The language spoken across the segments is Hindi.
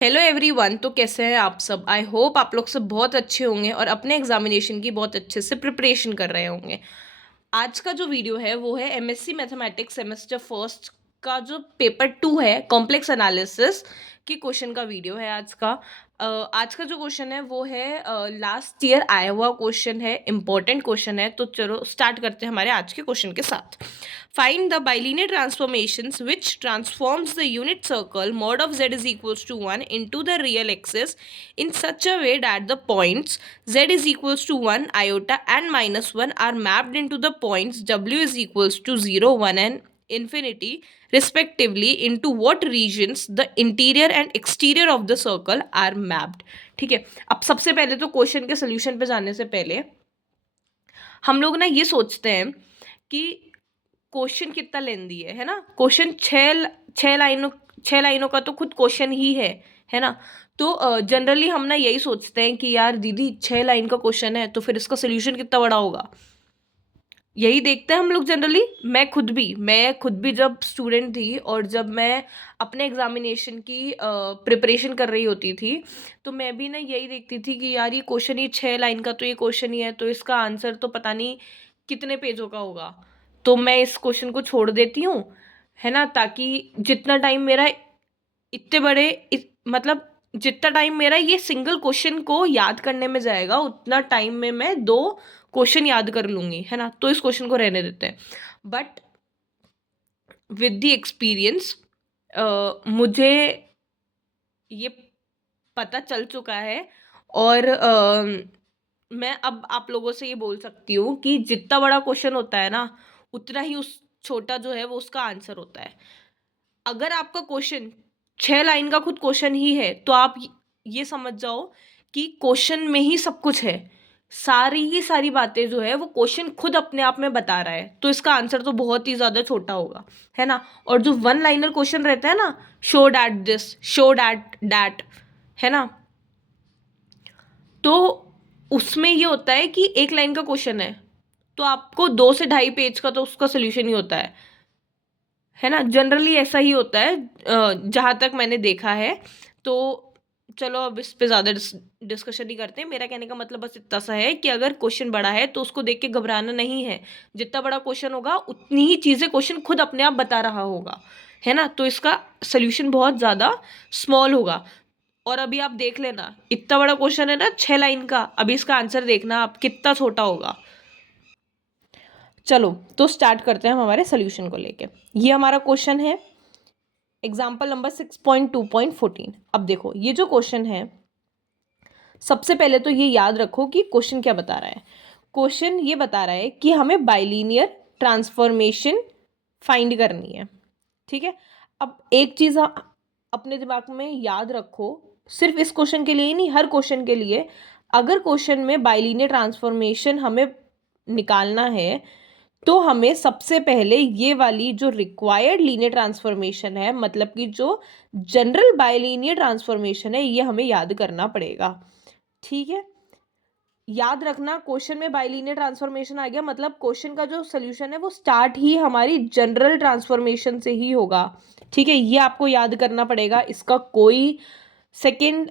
Hello everyone. तो कैसे हैं आप सब? आई होप आप लोग सब बहुत अच्छे होंगे और अपने एग्जामिनेशन की बहुत अच्छे से प्रिपरेशन कर रहे होंगे। आज का जो वीडियो है वो है एमएससी मैथमेटिक्स सेमेस्टर फर्स्ट का जो पेपर 2 है, कॉम्प्लेक्स एनालिसिस की क्वेश्चन का वीडियो है आज का। आज का जो क्वेश्चन है वो है लास्ट ईयर आया हुआ क्वेश्चन है, इंपॉर्टेंट क्वेश्चन है। तो चलो स्टार्ट करते हैं हमारे आज के क्वेश्चन के साथ। Find the bilinear transformations which transforms the unit circle mod of z is equals to 1 into the real axis in such a way that the points z is equals to 1 iota and minus 1 are mapped into the points w is equals to 0, 1 and infinity respectively into what regions the interior and exterior of the circle are mapped। ठीक है, अब सबसे पहले तो क्वेश्चन के सोल्यूशन पे जाने से पहले हम लोग ना ये सोचते हैं कि क्वेश्चन कितना लेंदी है ना। क्वेश्चन छः लाइनों का तो खुद क्वेश्चन ही है ना। तो जनरली हम ना यही सोचते हैं कि यार दीदी 6 लाइन का क्वेश्चन है तो फिर इसका सोल्यूशन कितना बड़ा होगा, यही देखते हैं हम लोग जनरली। मैं खुद भी जब स्टूडेंट थी और जब मैं अपने एग्जामिनेशन की प्रिपरेशन कर रही होती थी तो मैं भी ना यही देखती थी कि यार ये क्वेश्चन ही 6 लाइन का तो ये क्वेश्चन ही है, तो इसका आंसर तो पता नहीं कितने पेजों का होगा। तो मैं इस क्वेश्चन को छोड़ देती हूँ, है ना, ताकि जितना टाइम मेरा इतने बड़े मतलब जितना टाइम मेरा ये सिंगल क्वेश्चन को याद करने में जाएगा उतना टाइम में मैं 2 क्वेश्चन याद कर लूँगी, है ना। तो इस क्वेश्चन को रहने देते हैं। बट विद द एक्सपीरियंस मुझे ये पता चल चुका है और मैं अब आप लोगों से ये बोल सकती हूँ कि जितना बड़ा क्वेश्चन होता है ना उतना ही उस छोटा जो है वो उसका आंसर होता है। अगर आपका क्वेश्चन 6 लाइन का खुद क्वेश्चन ही है तो आप ये समझ जाओ कि क्वेश्चन में ही सब कुछ है। सारी की सारी बातें जो है वो क्वेश्चन खुद अपने आप में बता रहा है, तो इसका आंसर तो बहुत ही ज़्यादा छोटा होगा, है ना। और जो 1 लाइनर क्वेश्चन रहता है ना, show that this, show that that, है ना, तो उसमें ये होता है कि 1 लाइन का क्वेश्चन है तो आपको 2 से ढाई पेज का तो उसका सोल्यूशन ही होता है ना। जनरली ऐसा ही होता है जहाँ तक मैंने देखा है। तो चलो अब इस पे ज़्यादा डिस्कशन नहीं करते। मेरा कहने का मतलब बस इतना सा है कि अगर क्वेश्चन बड़ा है तो उसको देख के घबराना नहीं है। जितना बड़ा क्वेश्चन होगा उतनी ही चीज़ें क्वेश्चन खुद अपने आप बता रहा होगा, है ना। तो इसका सोल्यूशन बहुत ज़्यादा स्मॉल होगा। और अभी आप देख लेना, इतना बड़ा क्वेश्चन है ना 6 लाइन का, अभी इसका आंसर देखना आप कितना छोटा होगा। चलो तो स्टार्ट करते हैं हम हमारे सोल्यूशन को लेके। ये हमारा क्वेश्चन है एग्जाम्पल नंबर 6.2.14। अब देखो ये जो क्वेश्चन है, सबसे पहले तो ये याद रखो कि क्वेश्चन क्या बता रहा है। क्वेश्चन ये बता रहा है कि हमें बाइलीनियर ट्रांसफॉर्मेशन फाइंड करनी है, ठीक है। अब एक चीज़ अपने दिमाग में याद रखो, सिर्फ इस क्वेश्चन के लिए ही नहीं, हर क्वेश्चन के लिए। अगर क्वेश्चन में बाइलीनियर ट्रांसफॉर्मेशन हमें निकालना है तो हमें सबसे पहले ये वाली जो रिक्वायर्ड लीनियर ट्रांसफॉर्मेशन है, मतलब कि जो जनरल बाइलीनियर ट्रांसफॉर्मेशन है, ये हमें याद करना पड़ेगा, ठीक है। याद रखना, क्वेश्चन में बाइलीनियर ट्रांसफॉर्मेशन आ गया मतलब क्वेश्चन का जो सोल्यूशन है वो स्टार्ट ही हमारी जनरल ट्रांसफॉर्मेशन से ही होगा, ठीक है। ये आपको याद करना पड़ेगा। इसका कोई सेकंड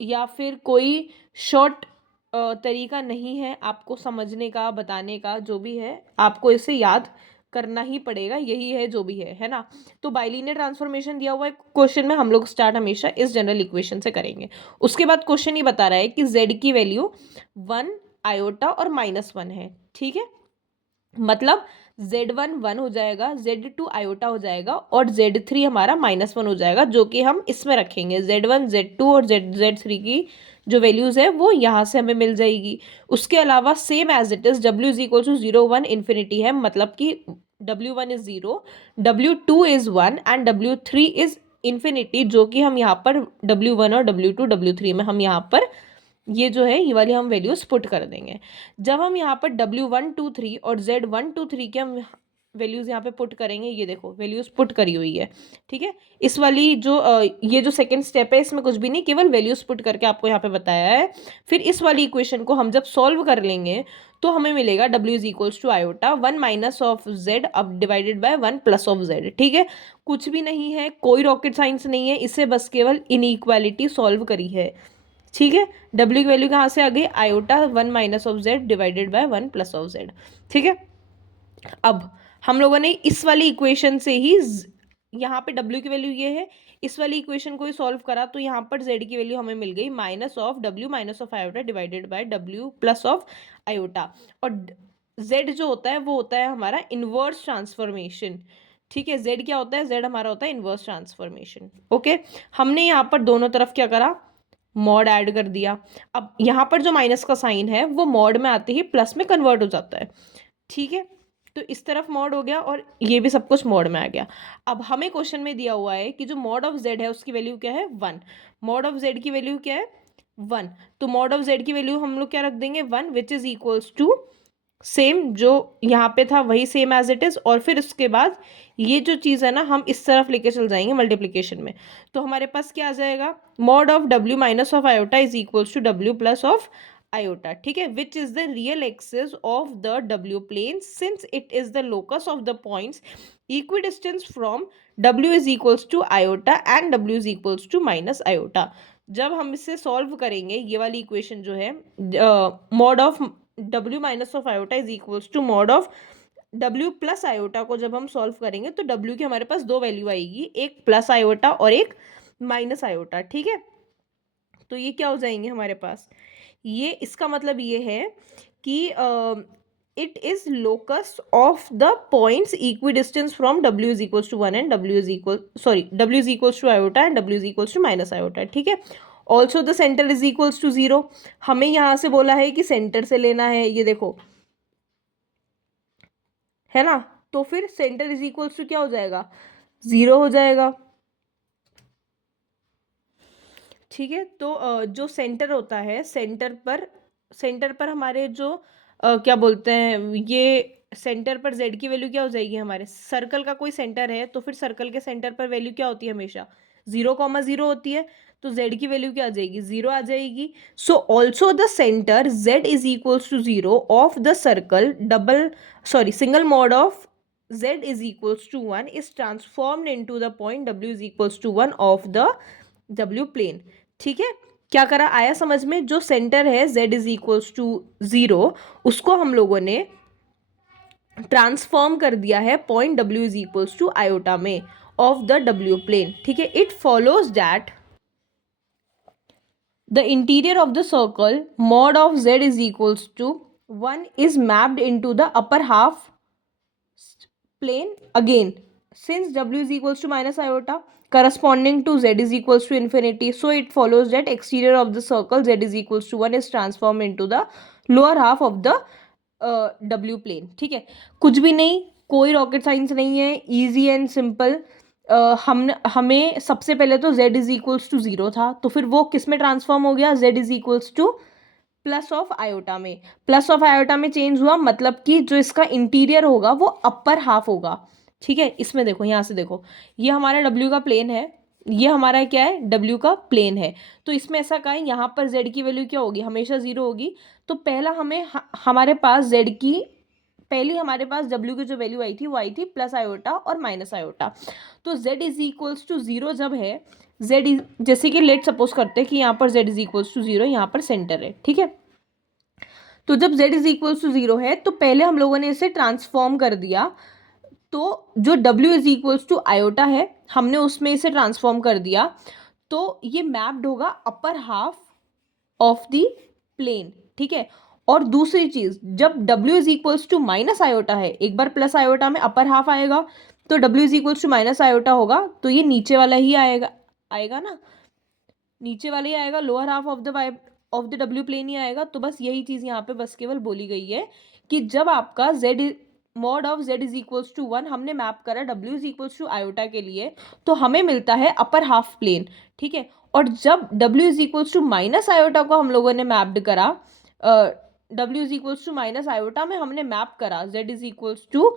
या फिर कोई शॉर्ट तरीका नहीं है आपको समझने का, बताने का, जो भी है आपको इसे याद करना ही पड़ेगा। यही है जो भी है ना। तो बाइलीनियर ट्रांसफॉर्मेशन दिया हुआ है क्वेश्चन में, हम लोग स्टार्ट हमेशा इस जनरल इक्वेशन से करेंगे। उसके बाद क्वेश्चन ये बता रहा है कि z की वैल्यू 1 आयोटा और -1 है, ठीक है। मतलब z1 1 हो जाएगा, z2 आयोटा हो जाएगा और z3 हमारा -1 हो जाएगा, जो कि हम इसमें रखेंगे। z1 z2 और z3 की जो वैल्यूज़ है वो यहाँ से हमें मिल जाएगी। उसके अलावा same as it is w is equal to 0 1 infinity है, मतलब कि w1 is 0, w2 is 1 and w3 is infinity, जो कि हम यहाँ पर w1 और w2 w3 में हम यहाँ पर ये जो है ये वाली हम वैल्यूज पुट कर देंगे। जब हम यहाँ पर W1 2 3 और Z1 2 3 के हम वैल्यूज़ यहाँ पे पुट करेंगे, ये देखो वैल्यूज़ पुट करी हुई है, ठीक है। इस वाली जो ये जो सेकंड स्टेप है इसमें कुछ भी नहीं, केवल वैल्यूज़ पुट करके आपको यहाँ पे बताया है। फिर इस वाली इक्वेशन को हम जब सॉल्व कर लेंगे तो हमें मिलेगा W is equals to iota 1 minus of Z अब divided by 1 plus of Z, ठीक है। कुछ भी नहीं है, कोई रॉकेट साइंस नहीं है, इसे बस केवल इनइक्वालिटी सॉल्व करी है, ठीक है। W की वैल्यू कहाँ से आ गई, iota 1 minus of Z divided by 1 plus of Z, ठीक है। अब हम लोगों ने इस वाली इक्वेशन से ही यहाँ पे W की वैल्यू ये है, इस वाली इक्वेशन को ही सॉल्व करा तो यहाँ पर Z की वैल्यू हमें मिल गई minus of W minus of iota divided by W plus of iota. और Z जो होता है वो होता है हमारा इनवर्स ट्रांसफॉर्मेशन, ठीक है। Z क्या होता है, Z हमारा होता है इनवर्स ट्रांसफॉर्मेशन, ओके। हमने यहाँ पर दोनों तरफ क्या करा, मॉड ऐड कर दिया। अब यहाँ पर जो माइनस का साइन है वो मॉड में आते ही प्लस में कन्वर्ट हो जाता है, ठीक है। तो इस तरफ मॉड हो गया और ये भी सब कुछ मॉड में आ गया। अब हमें क्वेश्चन में दिया हुआ है कि जो मॉड ऑफ Z है उसकी वैल्यू क्या है, 1। मॉड ऑफ Z की वैल्यू क्या है, 1। तो मॉड ऑफ Z की वैल्यू हम लोग क्या रख देंगे, 1, which is equals to same जो यहाँ पे था वही सेम एज इट इज। और फिर उसके बाद ये जो चीज़ है ना हम इस तरफ लेके चल जाएंगे मल्टीप्लीकेशन में, तो हमारे पास क्या आ जाएगा, mod of W minus of iota is equals to W plus of iota, ठीक है, which is the real axis of the W plane since it is the locus of the points equidistance from W is equals to iota and W is equals to minus iota. जब हम इसे सॉल्व करेंगे ये वाली इक्वेशन जो है, mod of W minus of iota is equals to mod of W plus iota को जब हम सॉल्व करेंगे तो W की हमारे पास दो वैल्यू आएगी, एक प्लस आयोटा और एक माइनस आयोटा, ठीक है। तो ये क्या हो जाएंगे हमारे पास, ये इसका मतलब ये है कि it is locus of the points equidistance from W is equals to 1 and W is equals to iota and W is equals to minus iota, ठीक है। Also the centre is equals to 0। हमें यहाँ से बोला है कि सेंटर से लेना है, ये देखो है ना, तो फिर सेंटर इज इक्वल्स टू क्या हो जाएगा, 0 हो जाएगा, ठीक है। तो जो सेंटर होता है, सेंटर पर हमारे जो क्या बोलते हैं, ये सेंटर पर Z की वैल्यू क्या हो जाएगी, हमारे सर्कल का कोई सेंटर है तो फिर सर्कल के सेंटर पर वैल्यू क्या होती है, हमेशा 0,0 होती है। तो Z की वैल्यू क्या आ जाएगी, 0 आ जाएगी। So also the centre Z is equals to 0 of the circle single mod of Z is equals to 1 is transformed into the point W is equals to 1 of the W plane, ठीक है। क्या करा, आया समझ में, जो सेंटर है Z इज इक्वल्स टू 0 उसको हम लोगों ने ट्रांसफॉर्म कर दिया है point W is equals to iota में ऑफ द W प्लेन, ठीक है। It follows that the interior of the circle mod of Z is equals to 1 is mapped into the upper half plane again since W is equals to minus iota corresponding to Z is equals to infinity, so it follows that exterior of the circle Z is equals to 1 is transformed into the lower half of the W plane, ठीक है। कुछ भी नहीं, कोई रॉकेट साइंस नहीं है, इजी एंड सिंपल। हमें सबसे पहले तो Z इज इक्वल्स टू 0 था, तो फिर वो किस में ट्रांसफॉर्म हो गया, Z is equals two plus of iota में, प्लस ऑफ आयोटा में चेंज हुआ, मतलब कि जो इसका इंटीरियर होगा वो अपर हाफ होगा, ठीक है। इसमें देखो, यहाँ से देखो, ये हमारा W का प्लेन है, ये हमारा क्या है, W का प्लेन है। तो इसमें ऐसा कहा है यहाँ पर Z की वैल्यू क्या होगी, हमेशा 0 होगी। तो पहला हमारे पास Z की पहली हमारे पास W की जो वैल्यू आई थी वो आई थी प्लस आयोटा और माइनस आयोटा। तो Z इज इक्वल्स टू 0 जब है, जैसे कि लेट सपोज करते हैं कि यहाँ पर Z इज इक्वल्स टू 0, यहाँ पर सेंटर है, ठीक है। तो जब Z इज इक्वल्स टू 0 है तो पहले हम लोगों ने इसे ट्रांसफॉर्म कर दिया, तो जो W is equals to iota है हमने उसमें इसे ट्रांसफॉर्म कर दिया, तो ये मैप्ड होगा upper half of the plane, ठीक है। और दूसरी चीज, जब W is equals to minus iota है, एक बार प्लस आयोटा में अपर हाफ आएगा तो W is equals to minus iota होगा, तो ये नीचे वाला ही आएगा ना, नीचे वाला ही आएगा, lower half of the W plane ही आएगा। तो बस यही चीज यहाँ पे बस केवल बोली गई है कि जब आपका mod of Z is equals to 1 हमने मैप करा W is equals to iota के लिए, तो हमें मिलता है अपर हाफ प्लेन, ठीक है। और जब W is equals to minus iota को हम लोगों ने मैप्ड करा w is equals to minus iota में हमने मैप करा z is equals to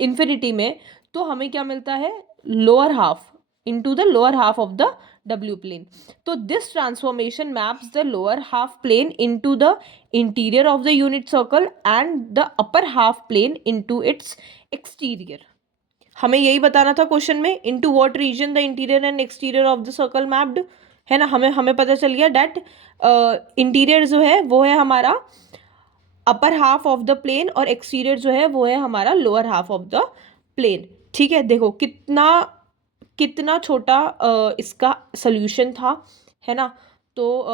infinity में, तो हमें क्या मिलता है, lower half into the lower half of the w plane. So this transformation maps the lower half plane into the interior of the unit circle and the upper half plane into its exterior. हमें यही बताना था क्वेश्चन में, into what region the interior and exterior of the circle mapped, है ना. हमें हमें पता चल गया डेट इंटीरियर जो है वो है हमारा upper half of the plane और एक्सटीरियर जो है वो है हमारा lower half of the plane. ठीक है, देखो कितना कितना छोटा इसका सोल्यूशन था, है ना. तो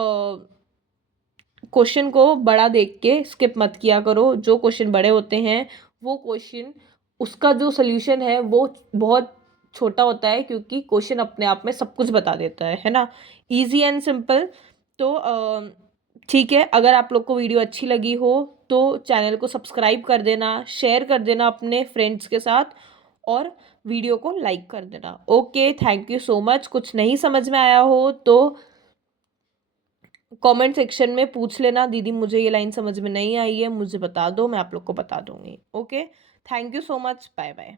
क्वेश्चन को बड़ा देख के स्किप मत किया करो. जो क्वेश्चन बड़े होते हैं वो क्वेश्चन उसका जो सोल्यूशन है वो बहुत छोटा होता है, क्योंकि क्वेश्चन अपने आप में सब कुछ बता देता है ना. Easy and simple. तो ठीक है, अगर आप लोग को वीडियो अच्छी लगी हो तो चैनल को सब्सक्राइब कर देना, शेयर कर देना अपने फ्रेंड्स के साथ और वीडियो को लाइक कर देना. Okay, thank you so much. कुछ नहीं समझ में आया हो तो कमेंट सेक्शन में पूछ लेना, दीदी मुझे ये लाइन समझ में नहीं आई है, मुझे बता दो, मैं आप लोग को बता दूंगी. Okay, thank you so much. Bye bye.